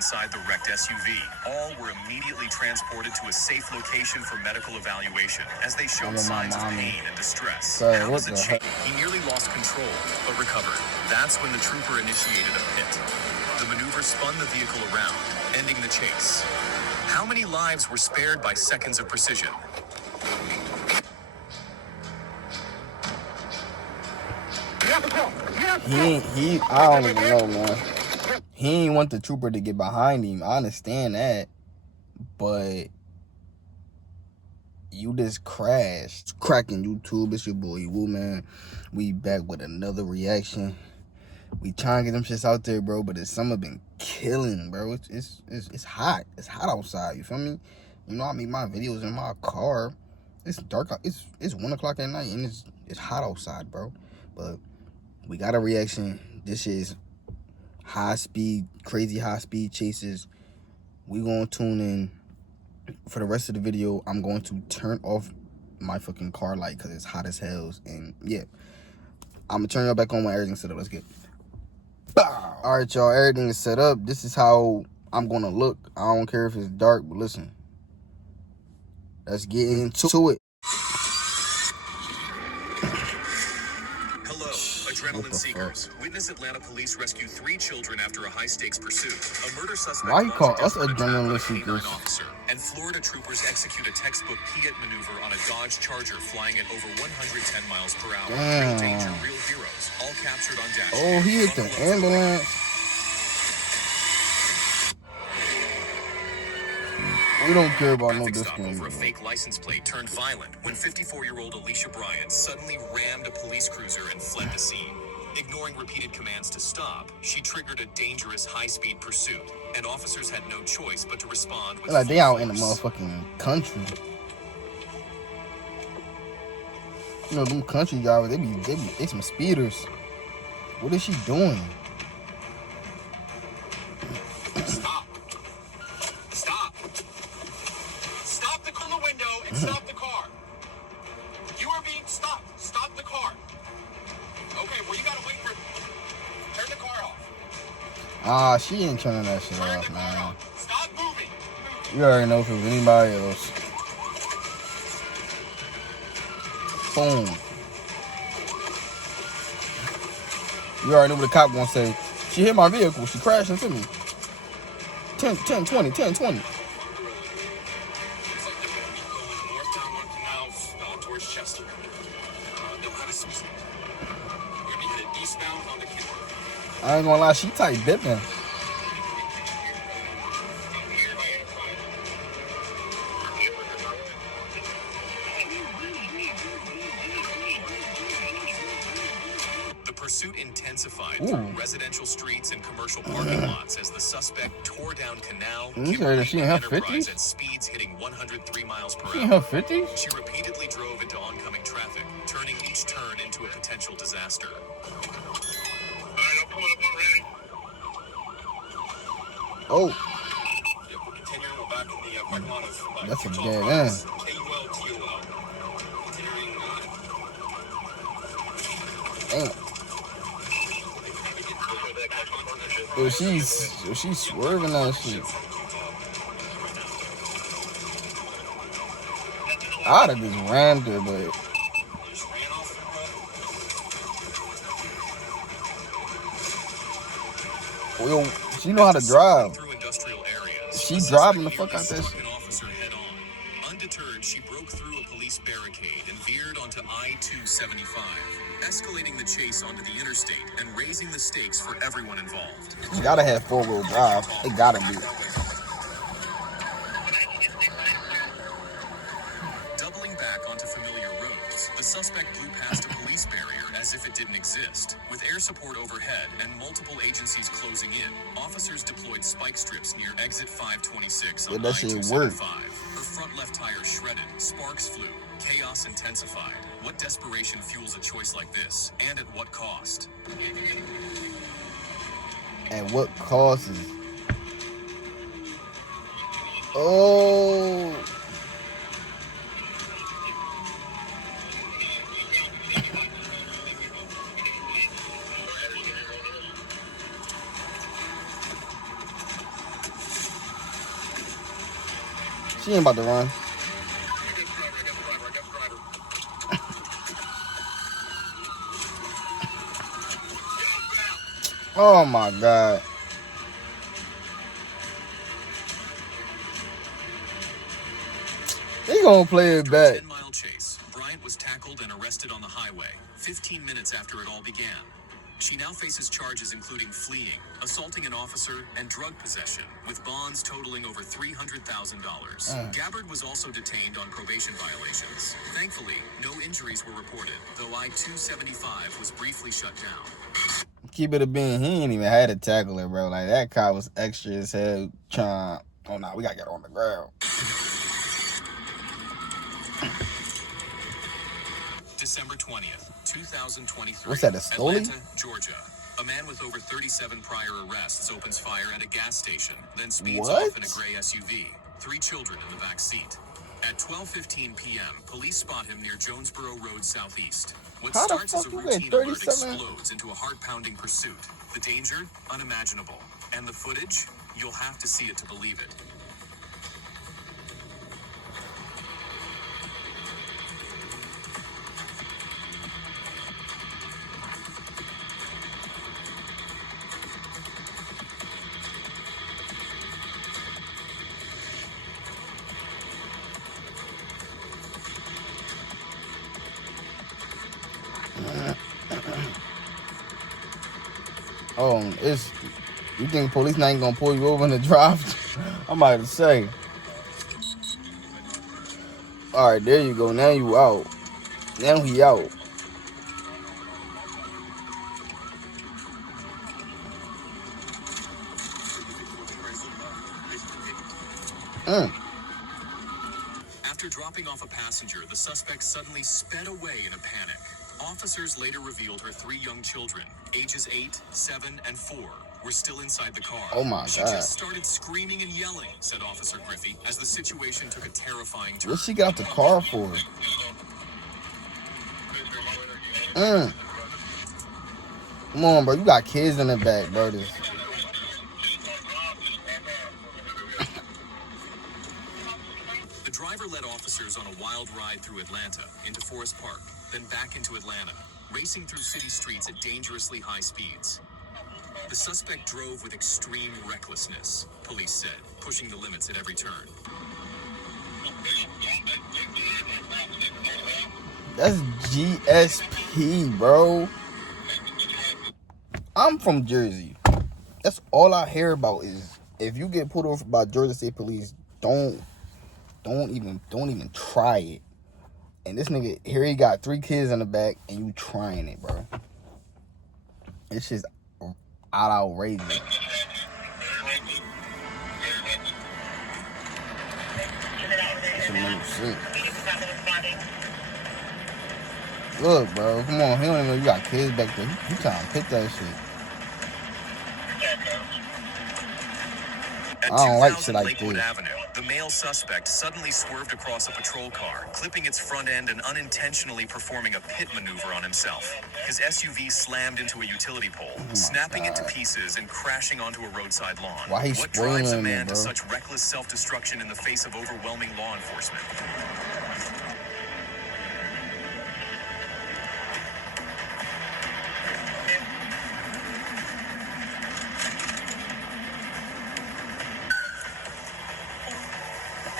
inside the wrecked SUV. All were immediately transported to a safe location for medical evaluation as they showed signs of pain and distress. How does it change? He nearly lost control, but recovered. That's when the trooper initiated a pit. The maneuver spun the vehicle around, ending the chase. How many lives were spared by seconds of precision? I don't even know, man. He ain't want the trooper to get behind him. I understand that. But you just crashed. Cracking YouTube. It's your boy Woo, man. We back with another reaction. We trying to get them shits out there, bro. But the summer been killing, bro. It's hot. It's hot outside. You feel me? You know, I make my videos in my car. It's dark. It's 1 o'clock at night, and it's hot outside, bro. But we got a reaction. This is crazy high speed chases. We gonna tune in. For the rest of the video, I'm going to turn off my fucking car light because it's hot as hell. And yeah, I'm gonna turn y'all back on when everything's set up. Let's get. All right, y'all. Everything is set up. This is how I'm gonna look. I don't care if it's dark, but listen. Let's get into it. Adrenaline seekers. Witness Atlanta police rescue 3 children after a high-stakes pursuit. A murder suspect. Why you call us adrenaline seekers? And Florida troopers execute a textbook Piet maneuver on a Dodge Charger flying at over 110 miles per hour. Real danger, real heroes. All captured on dash. Oh, he hit the ambulance. We don't care about no disclaimer. Over a fake license plate turned violent when 54-year-old Alicia Bryant suddenly rammed a police cruiser and fled the scene. Ignoring repeated commands to stop, she triggered a dangerous high-speed pursuit, and officers had no choice but to respond with like they out in the motherfucking country. You know, them country drivers, they some speeders. What is she doing? Stop. Stop. Stop the window and stop the car. You are being stopped. Stop the car. Okay, well, you gotta wait for... Turn the car off. Ah, she ain't turning that shit off, man. Stop moving. You already know if it was anybody else. Boom. You already know what the cop gonna say. She hit my vehicle. She crashed into me. 10, 20, 10, 20. I ain't gonna lie, she tight dipping. The pursuit intensified through residential streets and commercial parking lots as the suspect tore down Canal she in her 50s? at speeds hitting 103 miles per hour. She in her 50s? She repeatedly drove into oncoming traffic, turning each turn into a potential disaster. Oh. That's a dead end. Damn. Yo, she's swerving that shit. I'd have just rammed her, but yo, she know how to drive. She driving the fuck out that shit. Undeterred, she broke through a police barricade and veered onto I-275, escalating the chase onto the interstate and raising the stakes for everyone involved. You gotta have 4-wheel drive. It gotta be. Doubling back onto familiar roads, the suspect blew past a police barrier as if it didn't exist. With air support overhead and multiple agencies closing in, officers deployed spike strips near exit 526 on I-275. Her front left tire shredded, sparks flew, chaos intensified. What desperation fuels a choice like this, and at what cost? At what cost? Oh. She ain't about to run. Oh my God. They gonna play it back. 10-mile chase. Bryant was tackled and arrested on the highway 15 minutes after it all began. She now faces charges including fleeing, assaulting an officer, and drug possession, with bonds totaling over $300,000. Gabbard was also detained on probation violations. Thankfully, no injuries were reported, though I-275 was briefly shut down. Keep it a bean. He ain't even had to tackle her, bro. Like, that cop was extra as hell trying. Oh, nah, we gotta get her on the ground. December 20th, 2023. What's that, a Stoli? Atlanta, Georgia. A man with over 37 prior arrests opens fire at a gas station, then speeds off in a gray SUV. 3 children in the back seat. At 12:15 p.m., police spot him near Jonesboro Road Southeast. What starts as a routine alert explodes into a heart-pounding pursuit. The danger? Unimaginable. And the footage? You'll have to see it to believe it. Oh, you think police not gonna pull you over in the drive? I'm about to say. All right, there you go. Now you out. Now he out. After dropping off a passenger, the suspect suddenly sped away in a panic. Officers later revealed her 3 young children, ages 8, 7, and 4, were still inside the car. Oh my God. She just started screaming and yelling, said Officer Griffey, as the situation took a terrifying turn. What'd she get out the car for? Come on, bro. You got kids in the back, bro. The driver led officers on a wild ride through Atlanta, into Forest Park, then back into Atlanta, racing through city streets at dangerously high speeds. The suspect drove with extreme recklessness, police said, pushing the limits at every turn. That's GSP, bro. I'm from Jersey. That's all I hear about is if you get pulled over by Georgia State Police, don't even try it. And this nigga here, he got 3 kids in the back, and you trying it, bro. It's just outrageous. Look, bro, come on. He don't even know you got kids back there. You trying to pick that shit. At I don't like shit 2000 like Lakewood this. Avenue, the male suspect suddenly swerved across a patrol car, clipping its front end and unintentionally performing a pit maneuver on himself. His SUV slammed into a utility pole, snapping it to pieces and crashing onto a roadside lawn. Why he What drives a spoiling man it, to bro? such reckless self-destruction in the face of overwhelming law enforcement?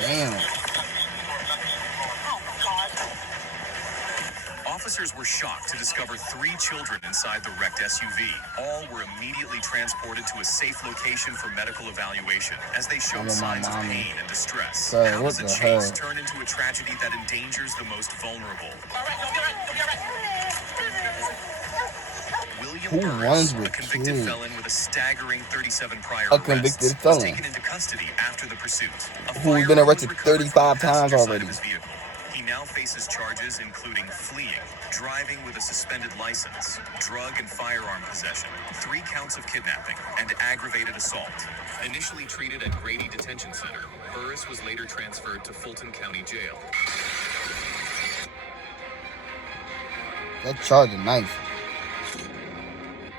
Damn. Officers were shocked to discover 3 children inside the wrecked SUV. All were immediately transported to a safe location for medical evaluation as they showed signs of pain and distress. Bro, How what does a the chase hell? turn into a tragedy that endangers the most vulnerable? Who William runs Burris, with a convicted kids? felon with a staggering 37 prior A convicted arrests, felon. was taken into custody after the pursuit. A Who's been firearm arrested was recovered from 35 the times passenger side already. of his vehicle. He now faces charges including fleeing, driving with a suspended license, drug and firearm possession, 3 counts of kidnapping, and aggravated assault. Initially treated at Grady Detention Center, Burris was later transferred to Fulton County Jail. That charge a knife.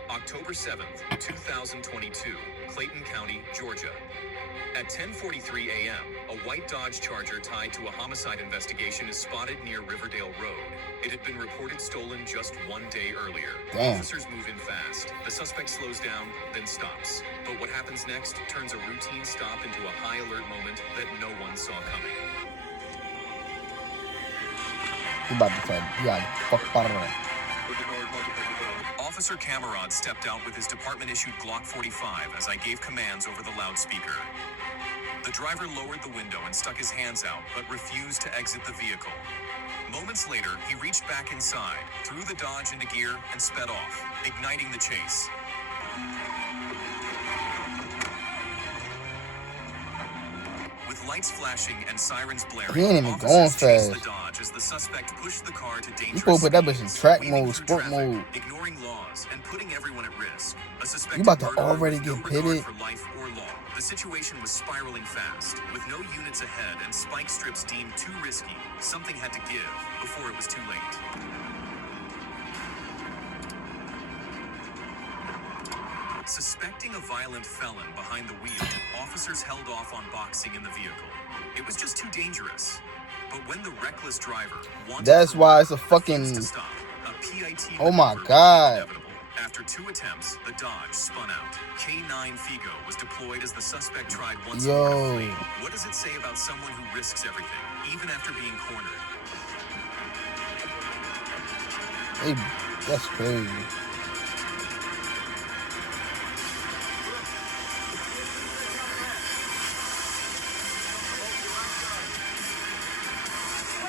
October 7th, 2022, Clayton County, Georgia. At 10:43 a.m., a white Dodge Charger tied to a homicide investigation is spotted near Riverdale Road. It had been reported stolen just 1 day earlier. Damn. Officers move in fast. The suspect slows down, then stops. But what happens next turns a routine stop into a high alert moment that no one saw coming. He about to try. He got fuck out of there. Officer Camerad stepped out with his department-issued Glock 45 as I gave commands over the loudspeaker. The driver lowered the window and stuck his hands out, but refused to exit the vehicle. Moments later, he reached back inside, threw the Dodge into gear, and sped off, igniting the chase. With lights flashing and sirens blaring, He ain't even officers going chased fast. the Dodge as the suspect pushed the car to You dangerous supposed to put that bitch in speeds, track weaving mode, through sport traffic, mode. ignoring laws, and putting everyone at risk. A suspected You about to murderer already with no get regard pitted? for life or law. The situation was spiraling fast. With no units ahead and spike strips deemed too risky, something had to give before it was too late. Suspecting a violent felon behind the wheel, officers held off on boxing in the vehicle. It was just too dangerous. But when the reckless driver wanted That's to why it's a refused fucking. to stop, a PIT Oh my maneuver God. was inevitable. After 2 attempts, the Dodge spun out. K9 Figo was deployed as the suspect tried once more to Yo. flee. What does it say about someone who risks everything, even after being cornered? Hey, that's crazy.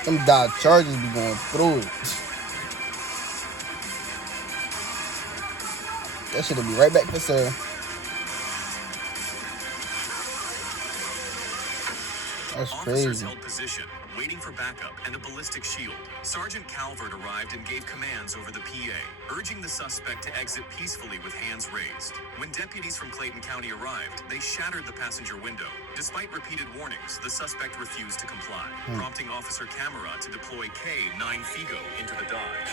Them Dodge Chargers be going through it. That shit'll be right back for sale. That's Officers crazy. held position, waiting for backup and a ballistic shield. Sergeant Calvert arrived and gave commands over the PA, urging the suspect to exit peacefully with hands raised. When deputies from Clayton County arrived, they shattered the passenger window. Despite repeated warnings, the suspect refused to comply, prompting Officer Camerad to deploy K9 Figo into the Dodge.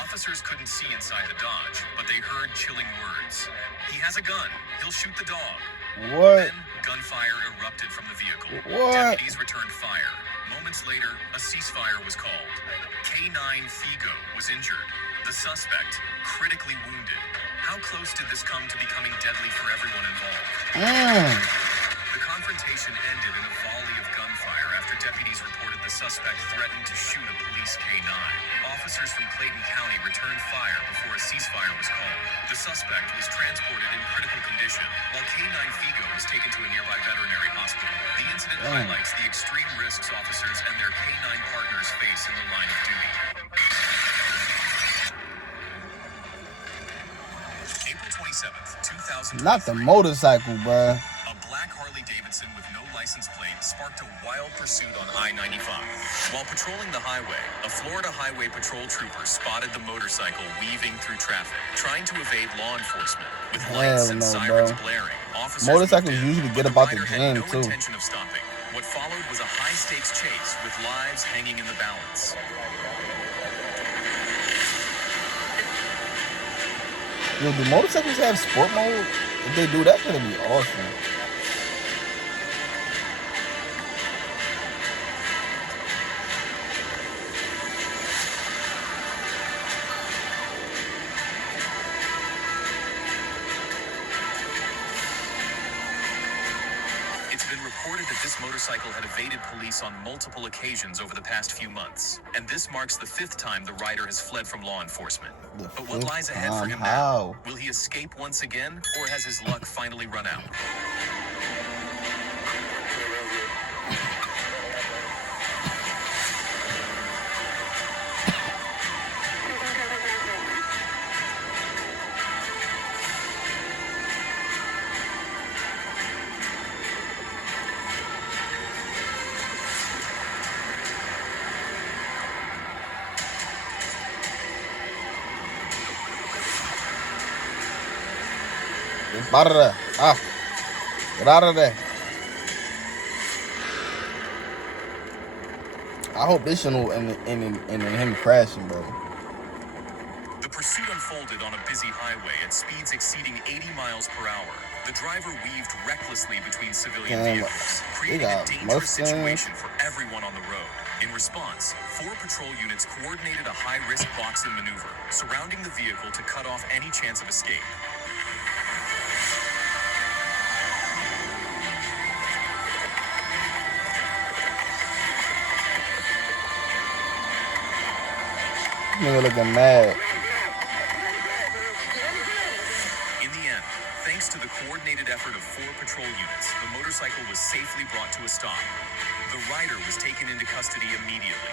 Officers couldn't see inside the Dodge, but they heard chilling words. He has a gun. He'll shoot the dog. What? Then, gunfire erupted from the vehicle. What? Deputies returned fire. Moments later, a ceasefire was called. K9 Figo was injured. The suspect, critically wounded. How close did this come to becoming deadly for everyone involved? The confrontation ended in a volley of gunfire after deputies reported the suspect threatened to shoot a police K9. Officers from Clayton County returned fire before a ceasefire was called. The suspect was transported in critical condition, while K9 Figo was taken to a nearby veterinary hospital. The incident highlights the extreme risks officers and their K9 partners face in the line of duty. April 27th, 2023. Not the motorcycle, bruh. A black Harley-Davidson with no license plate sparked a wild pursuit on I-95. While patrolling the highway, a Florida Highway Patrol trooper spotted the motorcycle weaving through traffic, trying to evade law enforcement. With lights and no, sirens bro. blaring, officers Motorcycles moved in, usually but get up out the rider had jam, no too. intention of stopping. What followed was a high-stakes chase with lives hanging in the balance. Yo, do motorcycles have sport mode? If they do, that's gonna be awesome. It's been reported that this motorcycle had evaded police on multiple occasions over the past few months, and this marks the 5th time the rider has fled from law enforcement. The But what 5th lies ahead for time? him How? now? Will he escape once again, or has his luck finally run out? Get out of there. Get out of there. I hope this shit will end in him crashing, bro. The pursuit unfolded on a busy highway at speeds exceeding 80 miles per hour. The driver weaved recklessly between civilian vehicles, creating a dangerous situation for everyone on the road. In response, 4 patrol units coordinated a high-risk box-in maneuver, surrounding the vehicle to cut off any chance of escape. Nigga looking mad. In the end, thanks to the coordinated effort of 4 patrol units, the motorcycle was safely brought to a stop. The rider was taken into custody immediately.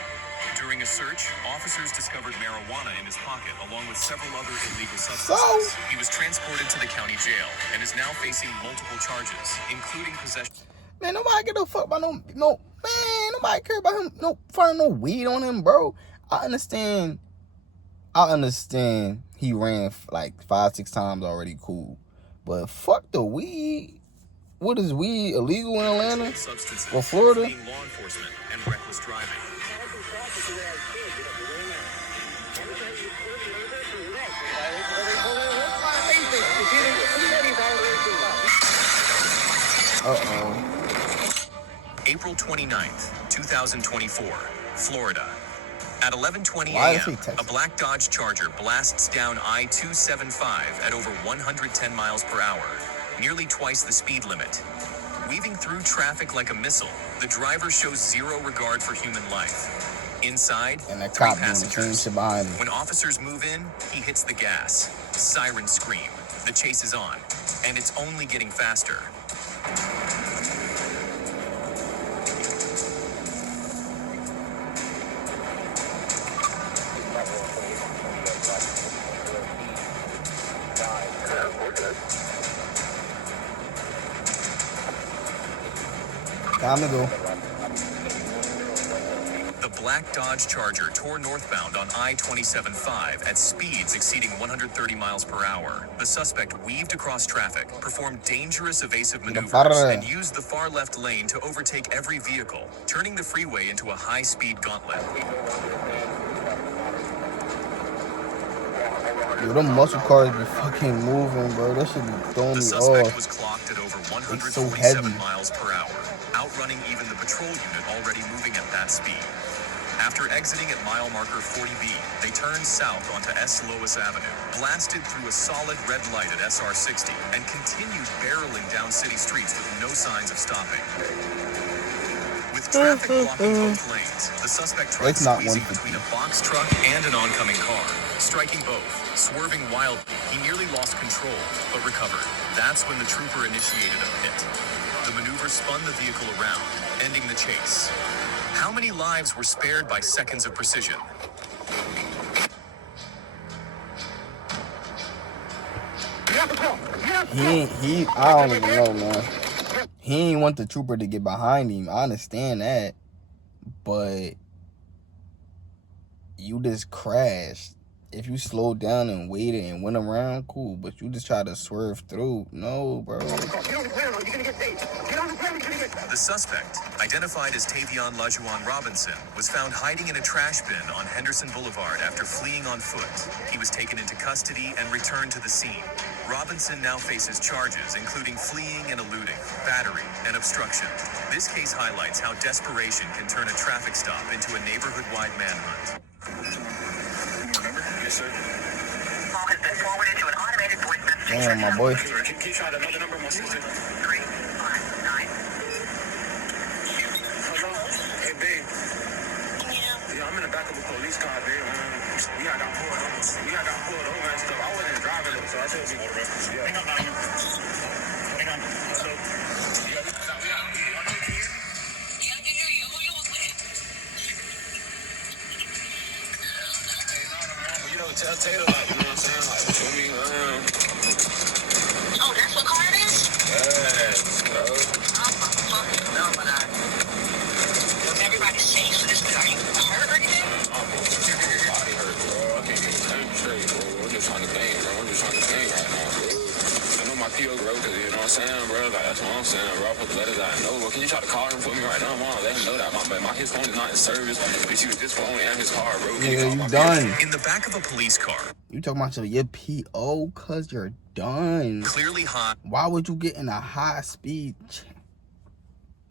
During a search, officers discovered marijuana in his pocket, along with several other illegal substances. He was transported to the county jail and is now facing multiple charges, including possession. Man, nobody give a fuck about no, man, nobody care about him, finding no weed on him, bro. I understand he ran like 5-6 times already, cool. But fuck the weed. What is weed illegal in Atlanta or Florida? Law enforcement and reckless driving. April 29th, 2024, Florida. At 11:20 a.m., a black Dodge Charger blasts down I-275 at over 110 miles per hour, nearly twice the speed limit. Weaving through traffic like a missile, the driver shows zero regard for human life. Inside, and the 3 cop passengers. Behind him. When officers move in, he hits the gas. Sirens scream. The chase is on, and it's only getting faster. Time to go. The black Dodge Charger tore northbound on I-275 at speeds exceeding 130 miles per hour. The suspect weaved across traffic, performed dangerous evasive maneuvers, and used the far left lane to overtake every vehicle, turning the freeway into a high-speed gauntlet. Yo, them muscle cars be fucking moving, bro. That should be throwing me off. The suspect was clocked at over 147 miles per hour, outrunning even the patrol unit already moving at that speed. After exiting at mile marker 40B, they turned south onto S. Lois Avenue, blasted through a solid red light at SR 60, and continued barreling down city streets with no signs of stopping. With traffic blocking both lanes, the suspect tried squeezing between a box truck and an oncoming car, striking both. Swerving wildly, he nearly lost control, but recovered. That's when the trooper initiated a pit. The maneuver spun the vehicle around, ending the chase. How many lives were spared by seconds of precision? I don't even know, man. He ain't want the trooper to get behind him. I understand that. But you just crashed. If you slowed down and waited and went around, cool. But you just tried to swerve through. No, bro. The suspect, identified as Tavion Lajuan Robinson, was found hiding in a trash bin on Henderson Boulevard after fleeing on foot. He was taken into custody and returned to the scene. Robinson now faces charges including fleeing and eluding, battery, and obstruction. This case highlights how desperation can turn a traffic stop into a neighborhood-wide manhunt. Yes, sir. Call has been forwarded to an automated voice messaging system. My boy. Can you try another number, my sister? 359. Hello? Hey, babe. Yeah, I'm in the back of a police car, babe. We got pulled over and stuff. I wasn't driving it, so I should be arrested. Yeah. Hang on, hang on. Hello? Tell Taylor, like, you know what I'm saying? Like, show me, Oh, that's what car it is? Yes, bro. Oh, my fucking no, but everybody's safe, so this, are you hurt or anything? I'm body hurt, bro. I can't get the time straight, bro. I'm just trying to think right now, bro. I know my P.O. bro, because you know what I'm saying, bro? Like, that's what I'm saying, bro. I put the letters out. No, bro, can you try to call him for me right now, mom? Let him know that his phone is not in service. Bitch, use this phone and his car, bro. Nigga, you done. In the back of a police car. You talking about your P.O. cause you're done. Clearly hot. Why would you get in a high speed?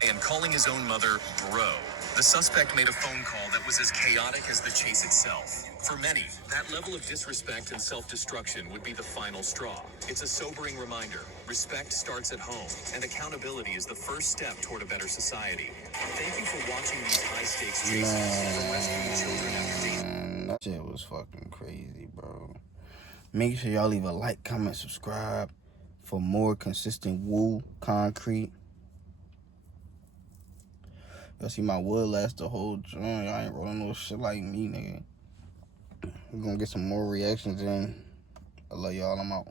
And calling his own mother, bro. The suspect made a phone call that was as chaotic as the chase itself. For many, that level of disrespect and self-destruction would be the final straw. It's a sobering reminder. Respect starts at home, and accountability is the first step toward a better society. Thank you for watching these high-stakes chases and rescuing children after danger. Man, that shit was fucking crazy, bro. Make sure y'all leave a like, comment, subscribe for more consistent Woo Concrete. Y'all see my wood last the whole joint. Y'all ain't rolling no shit like me, nigga. We're gonna get some more reactions in. I love y'all. I'm out.